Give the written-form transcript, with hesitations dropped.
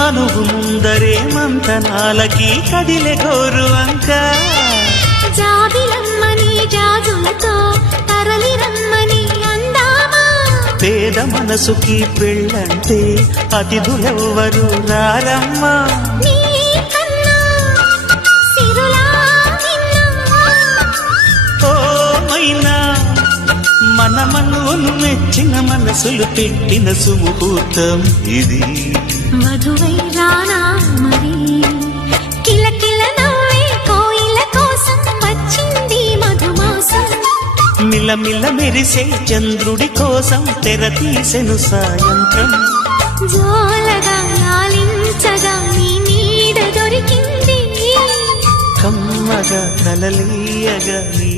మనువు ముందరే మంతనాలకి కదిలే గోరు అంక జాబిలమ్మని జాజులతో తరలి రమ్మని అందామా పేద మనసుకి పెళ్ళంటే అతిథులెవ్వరు రారమ్మా నీకన్నా సిరులా నిన్నా ఓ మైనా మన మనసును మెచ్చిన మనసులు పెట్టిన సుముహూర్తం ఇది మధువై రానా మరి కిలకిల నవ్వే కోయిల కోసం వచ్చింది మధుమాసం మిలమిల మెరిసే చంద్రుడి కోసం తెర తీసెను సాయంత్రం జోలగా లాలించగా నీ నీడ దొరికింది కమ్మగా కలలీయగా నీ